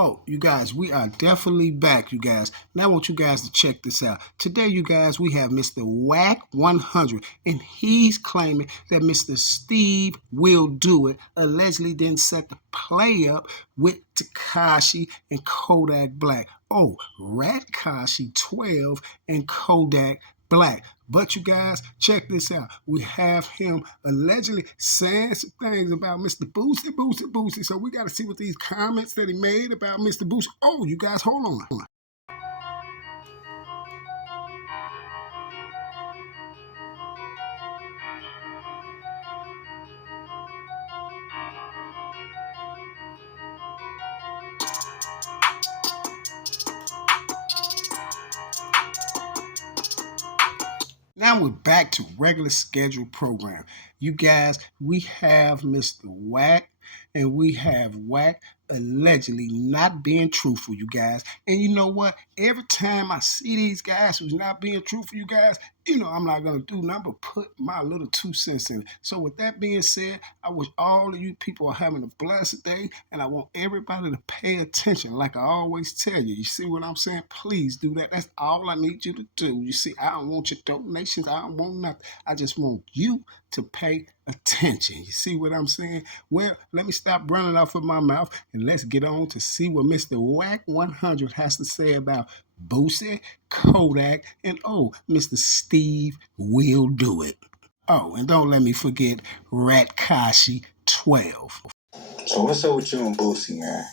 Oh, you guys, we are definitely back, you guys. Now I want you guys to check this out. Today, you guys, we have Mr. Wack 100, and he's claiming that Mr. Steve will do it. Allegedly didn't set the play up with Takashi and Kodak Black. Oh, Rat Kashi 12 and Kodak Black. But you guys, check this out. We have him allegedly saying some things about Mr. Boosie. So we got to see what these comments that he made about Mr. Boosie. Oh, you guys, hold on. Now we're back to regular scheduled program. You guys, we have Mr. Wack and we have Wack allegedly not being truthful, you guys. And you know what? Every time I see these guys who's not being truthful, you guys, I'm not going to do nothing but put my little 2 cents in it. So with that being said, I wish all of you people are having a blessed day, and I want everybody to pay attention like I always tell you. You see what I'm saying? Please do that. That's all I need you to do. You see, I don't want your donations. I don't want nothing. I just want you to pay attention. You see what I'm saying? Well, let me stop running off of my mouth and let's get on to see what Mr. Wack 100 has to say about Boosie, Kodak, and Mr. Steve will do it. Oh, and don't let me forget Rat Kashi 12. So what's up with you and Boosie, man?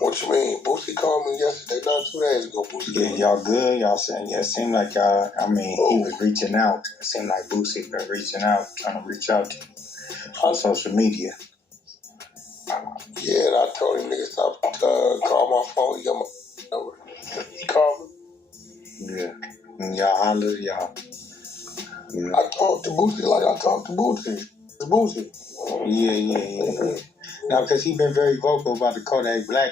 What you mean? Boosie called me yesterday, not 2 days ago. Boosie. Yeah, y'all good? Y'all saying, yeah, it seemed like he was reaching out. It seemed like Boosie been reaching out, trying to reach out to you on social media. Yeah, and I told him, nigga, stop call my phone. He got my number. He called me. Yeah. And y'all holler, y'all. I talked to Boosie like I talked to Boosie. It's Boosie. Yeah. Now, because he been very vocal about the Kodak Black.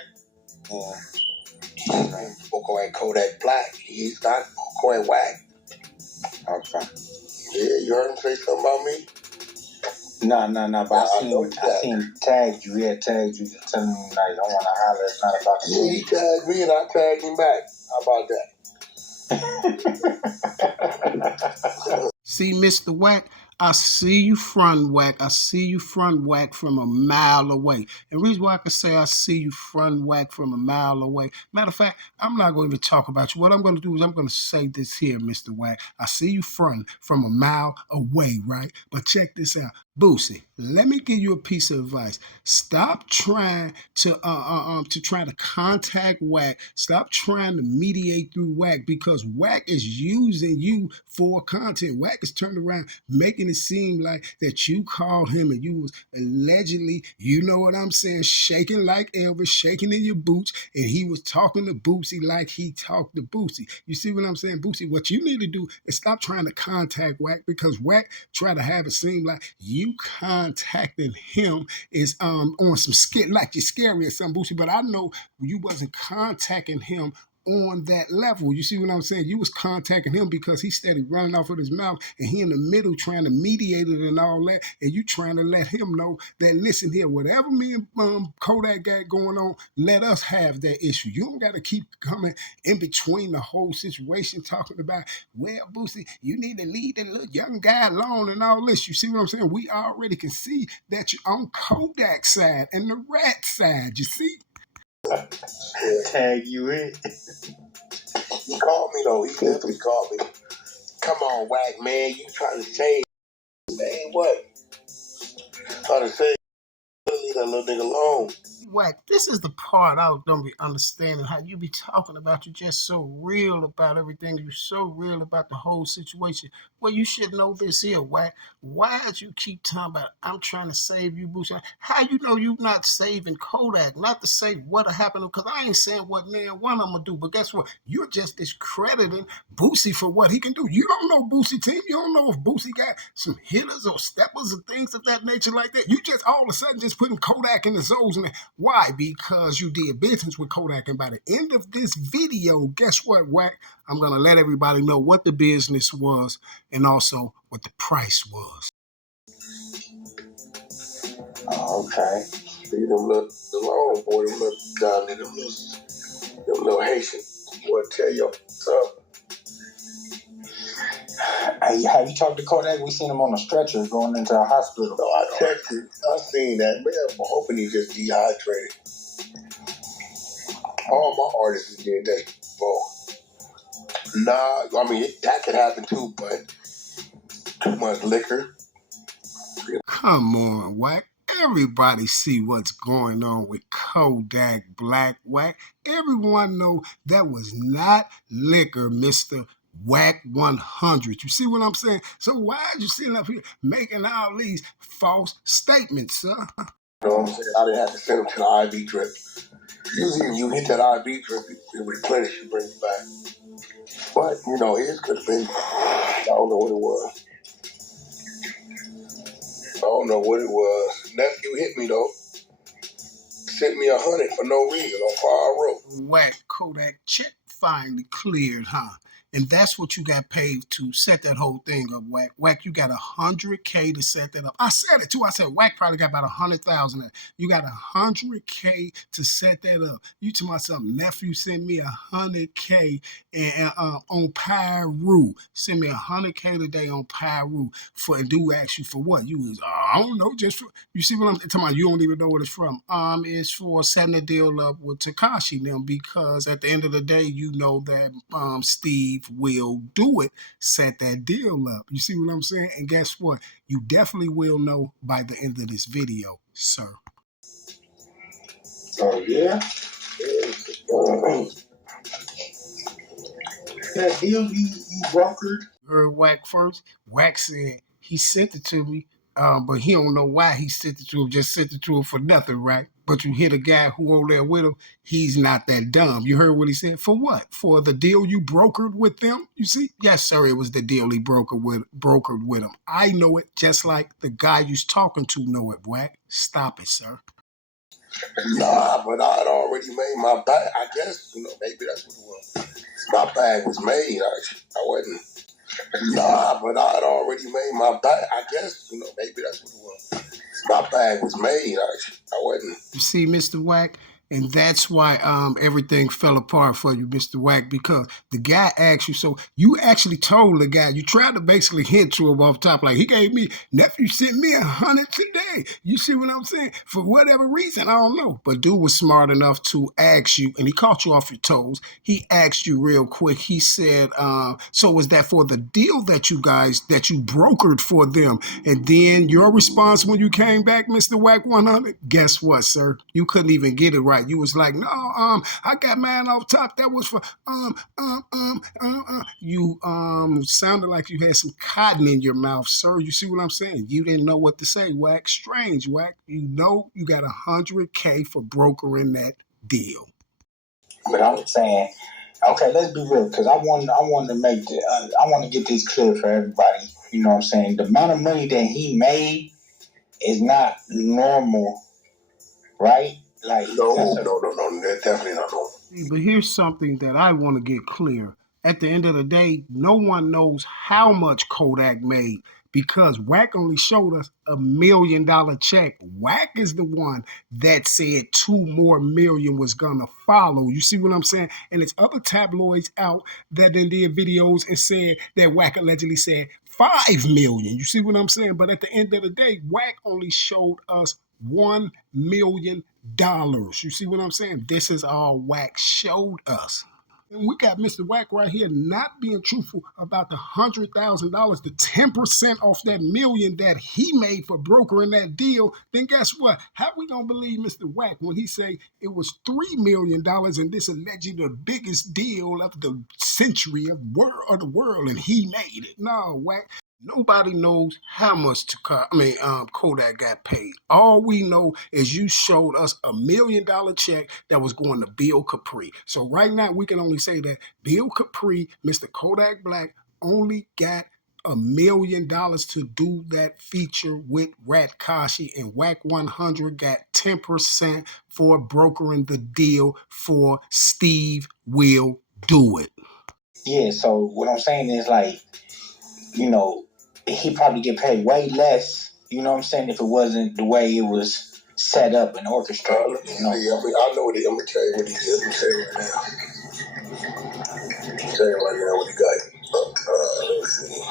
Vocal ain't Kodak Black. He's not vocal ain't Wack. Okay. Yeah, you heard him say something about me? No, but I seen tagged you. He had tagged you to tell me, like, I want to holler. It's not about the Yeah, he tagged me and I tagged him back. How about that? See, Mr. Wack, I see you front Wack. I see you front Wack from a mile away. And the reason why I can say I see you front Wack from a mile away, matter of fact, I'm not going to even talk about you. What I'm going to do is I'm going to say this here, Mr. Wack. I see you front from a mile away, right? But check this out. Boosie, let me give you a piece of advice. Stop trying to contact Wack. Stop trying to mediate through Wack because Wack is using you for content. Wack is turned around making it seem like that you called him and you was allegedly, you know what I'm saying, shaking like Elvis, shaking in your boots, and he was talking to Boosie like he talked to Boosie. You see what I'm saying, Boosie? What you need to do is stop trying to contact Wack because Wack try to have it seem like you contacting him is on some skit like you're scary or something, Boosie. But I know you wasn't contacting him on that level. You see what I'm saying? You was contacting him because he steady running off of his mouth and he in the middle trying to mediate it and all that, and you trying to let him know that, listen here, whatever me and Kodak got going on, let us have that issue. You don't got to keep coming in between the whole situation talking about, well, Boosie, you need to leave that little young guy alone and all this. You see what I'm saying? We already can see that you're on Kodak's side and the rat side, you see? Tag you in. He called me though. He definitely called me. Come on, Wack, man. You trying to say, man, what? Trying to say, leave that little nigga alone. Wack, this is the part I don't be understanding how you be talking about. You just so real about everything. You so real about the whole situation. Well, you should know this here, Wack. Why did you keep talking about I'm trying to save you, Boosie? How you know you not saving Kodak? Not to say what'll happen, because I ain't saying what man one I'm gonna do. But guess what? You're just discrediting Boosie for what he can do. You don't know Boosie team. You don't know if Boosie got some hitters or steppers and things of that nature like that. You just all of a sudden just putting Kodak in the zones and why? Because you did business with Kodak. And by the end of this video, guess what, Wack? I'm going to let everybody know what the business was and also what the price was. Oh, okay. See them little, the long boy, them little down there, them little Haitian boy, tell you so. Have you talked to Kodak? We seen him on a stretcher going into a hospital. No, I texted. I seen that. Man, I'm hoping he just dehydrated. All my artists did that before. Nah, I mean, that could happen too, but too much liquor. Come on, Wack. Everybody see what's going on with Kodak Black, Wack. Everyone know that was not liquor, Mr. Wack 100. You see what I'm saying? So why are you sitting up here making all these false statements, sir? You know what I'm saying? I didn't have to send him to the IV drip. Usually when you hit that IV drip, it replenishes, you bring it back. But, you know, his could have been, I don't know what it was. I don't know what it was. Nephew hit me, though. Sent me 100 for no reason on fire road. Wack, Kodak, check finally cleared, huh? And that's what you got paid to set that whole thing up, Wack. Wack, you got $100K to set that up. I said it too. I said Wack probably got about 100,000. You got $100K to set that up. You to myself, nephew sent me $100K and on Pyru. Send me $100K today on Pyru for and do ask you for what? You was I don't know, just for you see what I'm talking about. You don't even know what it's from. It's for setting a deal up with Tekashi now because at the end of the day, you know that Steve will do it, set that deal up. You see what I'm saying? And guess what? You definitely will know by the end of this video, sir. Oh, yeah? That deal you brokered? Heard Wack first? Wack said he sent it to me, but he don't know why he sent it to him. Just sent it to him for nothing, right? But you hit a guy who over there with him, he's not that dumb. You heard what he said? For what? For the deal you brokered with them? You see? Yes, sir, it was the deal he brokered with him. I know it just like the guy you's talking to know it, Wack. Stop it, sir. Nah, but I had already made my bag. I guess, you know, maybe that's what it was. My bag was made. I wasn't. Nah, but I had already made my bag. I guess, you know, maybe that's what it was. My bag was made. I wasn't. You see, Mr. Wack? And that's why everything fell apart for you, Mr. Wack, because the guy asked you. So you actually told the guy, you tried to basically hint to him off top, like he gave me, nephew sent me 100 today. You see what I'm saying? For whatever reason, I don't know. But dude was smart enough to ask you, and he caught you off your toes. He asked you real quick. He said, so was that for the deal that you brokered for them? And then your response when you came back, Mr. Wack 100, guess what, sir? You couldn't even get it right. You was like, no, I got mine off top. That was for You sounded like you had some cotton in your mouth, sir. You see what I'm saying? You didn't know what to say, Wack. Strange, Wack. You know you got $100K for brokering that deal. But I'm saying, okay, let's be real, because I want to get this clear for everybody. You know what I'm saying? The amount of money that he made is not normal, right? Like no, that's definitely not normal. But here's something that I want to get clear. At the end of the day, no one knows how much Kodak made because Wack only showed us $1 million check. Wack is the one that said 2 more million was gonna follow. You see what I'm saying? And it's other tabloids out that then did videos and said that Wack allegedly said 5 million. You see what I'm saying? But at the end of the day, Wack only showed us $1 million. You see what I'm saying? This is all Wack showed us. And we got Mr. Wack right here not being truthful about the $100,000, the 10% off that million that he made for brokering that deal. Then guess what? How we gonna believe Mr. Wack when he say it was $3 million and this allegedly the biggest deal of the century of the world and he made it? No, Wack. Nobody knows how much Kodak got paid. All we know is you showed us $1 million check that was going to Bill Capri. So right now we can only say that Bill Capri, Mr. Kodak Black, only got $1 million to do that feature with Rat Kashi, and Wack 100 got 10% for brokering the deal for Steve Will Do It. Yeah, so what I'm saying is like, you know, he probably get paid way less, you know what I'm saying, if it wasn't the way it was set up and orchestrated. I know what I'm gonna tell you what he did. I'm gonna tell you right now. I'm tell you right now what he got. Let's see.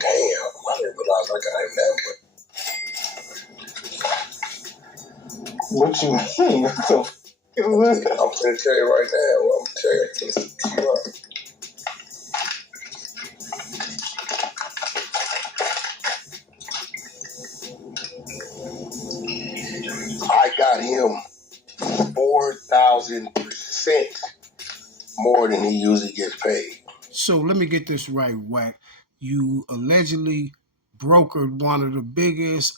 Damn, I didn't realize I got him that way. What you mean? I'm gonna tell you right now. I'm gonna tell you. I got him 4,000% more than he usually gets paid. So let me get this right, Wack. You allegedly brokered one of the biggest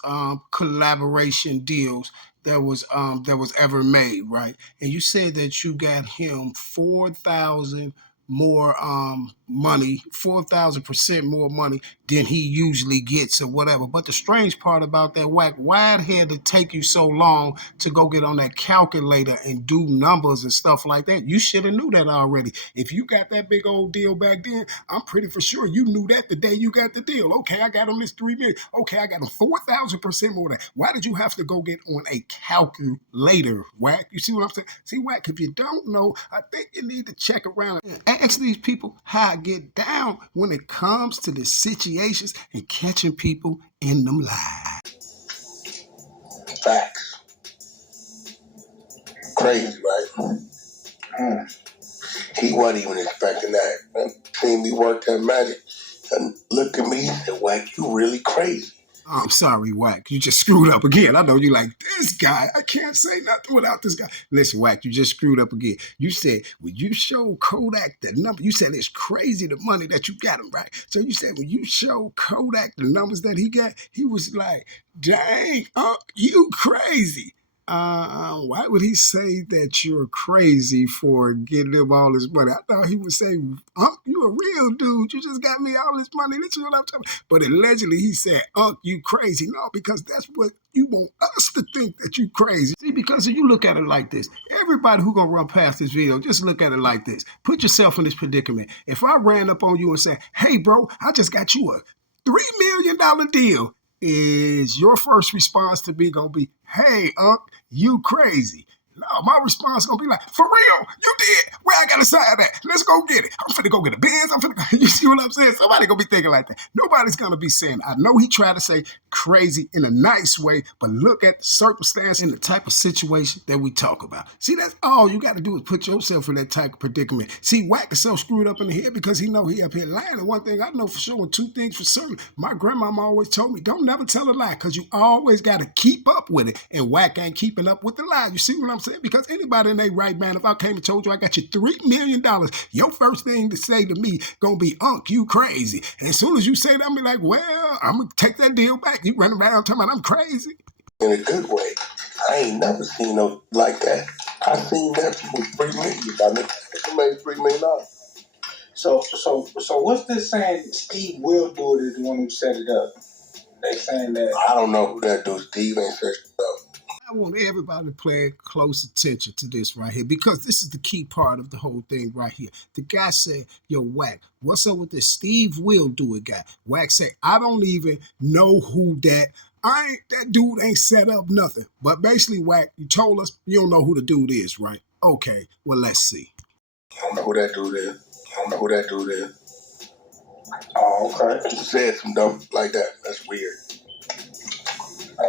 collaboration deals that was ever made, right? And you said that you got him 4,000 more money, 4,000% more money than he usually gets or whatever. But the strange part about that, Wack, why it had to take you so long to go get on that calculator and do numbers and stuff like that? You should have knew that already. If you got that big old deal back then, I'm pretty for sure you knew that the day you got the deal. Okay, I got him this 3 million. Okay, I got him 4,000% more than that. Why did you have to go get on a calculator, Wack? You see what I'm saying? See, Wack, if you don't know, I think you need to check around and ask these people how I get down when it comes to the situations and catching people in them lies. Facts. Crazy, right? He wasn't even expecting that. Man, seen me work that magic and look at me and said, Wack, you really crazy. I'm sorry, Wack. You just screwed up again. I know you like, this guy. I can't say nothing without this guy. Listen, Wack, you just screwed up again. You said, when you show Kodak the number, you said it's crazy the money that you got him, right? So you said when you show Kodak the numbers that he got, he was like, dang, you crazy. Why would he say that you're crazy for getting him all this money? I thought he would say, you a real dude. You just got me all this money. This is what I'm talking about. But allegedly he said, you crazy. No, because that's what you want us to think, that you crazy. See, because if you look at it like this, everybody who gonna run past this video, just look at it like this. Put yourself in this predicament. If I ran up on you and said, hey, bro, I just got you a $3 million deal, is your first response to me gonna be, hey, you crazy? No, my response gonna be like, for real, you did. Where I gotta sign that? Let's go get it. I'm finna go get a Benz. You see what I'm saying? Somebody gonna be thinking like that. Nobody's gonna be saying, I know he tried to say crazy in a nice way, but look at the circumstance and the type of situation that we talk about. See, that's all you gotta do is put yourself in that type of predicament. See, Wack is so screwed up in the head because he know he up here lying. And one thing I know for sure, and two things for certain, my grandmama always told me, don't never tell a lie, because you always gotta keep up with it. And Wack ain't keeping up with the lie. You see what I'm saying? Because anybody in their right mind, if I came and told you I got you $3 million, your first thing to say to me gonna be, you crazy. And as soon as you say that, I'm be like, well, I'm gonna take that deal back. You running around talking about I'm crazy. In a good way. I ain't never seen no like that. I seen that with $3 million. I mean, somebody $3 million. So what's this saying? Steve will do it is the one who set it up. They saying that. I don't know who that dude. Steve ain't set it up. I want everybody to pay close attention to this right here, because this is the key part of the whole thing right here. The guy said, yo, Wack, what's up with this Steve will do it guy? Wack said, I don't even know who that. That dude ain't set up nothing. But basically, Wack, you told us you don't know who the dude is, right? Okay, well, let's see. I don't know who that dude is. Oh, okay. He said some dumb like that. That's weird.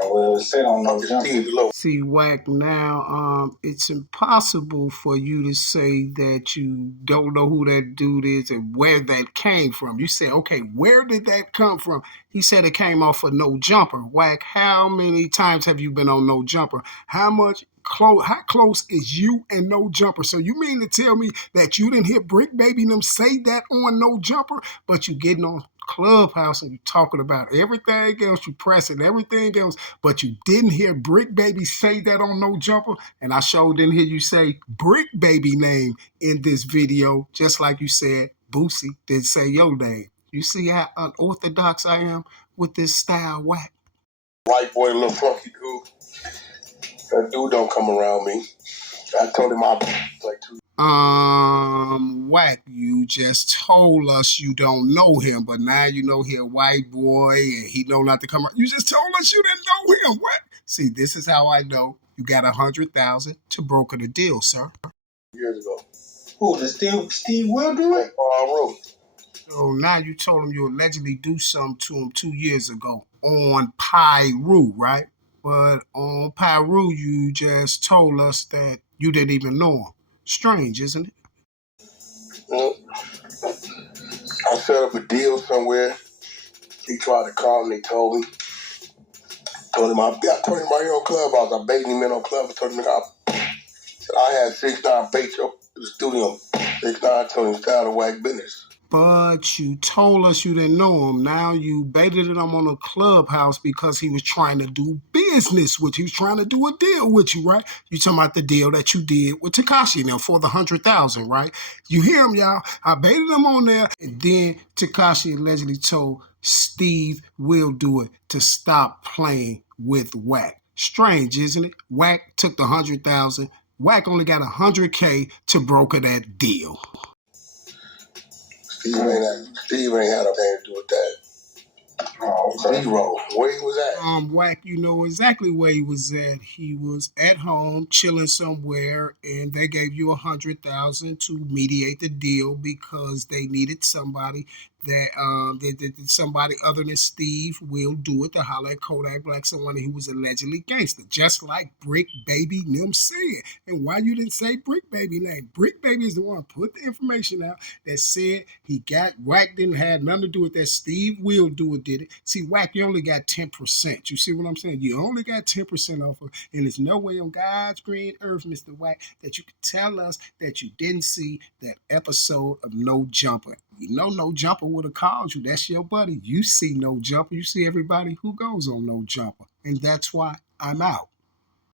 Well, sit on no jump. See, Wack, now it's impossible for you to say that you don't know who that dude is and where that came from. You say, okay, where did that come from? He said it came off of No Jumper. Wack, how many times have you been on No Jumper? How close is you and No Jumper? So you mean to tell me that you didn't hear Brick Baby and them say that on No Jumper, but you getting on Clubhouse and you talking about everything else, you pressing everything else, but you didn't hear Brick Baby say that on No Jumper? And I sure didn't hear you say Brick Baby name in this video, just like you said Boosie did say your name. You see how unorthodox I am with this style, Wack? White boy, little funky dude. That dude don't come around me. I told him I'll like 2. Wack, you just told us you don't know him, but now you know he a white boy and he know not to come around. You just told us you didn't know him. What? See, this is how I know you got 100,000 to broker the deal, sir. Years ago. Who, the Steve will do it? Road. So now you told him you allegedly do something to him 2 years ago on Pyru, right? But on Pyru, you just told us that you didn't even know him. Strange, isn't it? I set up a deal somewhere. He tried to call me, told me. I told him right here on Clubhouse. I baited him in on Clubhouse. I told him I had 6ix9ine bait you up to the studio. 6ix9ine told him style the Wack business. But you told us you didn't know him. Now you baited him on a Clubhouse because he was trying to do business with you. He was trying to do a deal with you, right? You talking about the deal that you did with Tekashi now for the 100,000, right? You hear him, y'all? I baited him on there, and then Tekashi allegedly told Steve will do it to stop playing with Wack. Strange, isn't it? Wack took the 100,000. Wack only got 100K to broker that deal. Steve ain't had a thing to do with that. Oh, okay. Zero. Where he was at? Wack, you know exactly where he was at. He was at home, chilling somewhere, and they gave you 100,000 to mediate the deal because they needed somebody that somebody other than Steve will do it to holler at Kodak Black, someone who was allegedly gangster, just like Brick Baby them said. And why you didn't say Brick Baby name? Brick Baby is the one who put the information out that said he got Wack didn't have nothing to do with that. Steve will do it, did it. See, Wack, you only got 10%. You see what I'm saying? You only got 10% off of, and there's no way on God's green earth, Mr. Wack, that you could tell us that you didn't see that episode of No Jumper. You know No Jumper would have called you. That's your buddy. You see No Jumper. You see everybody who goes on No Jumper. And that's why I'm out.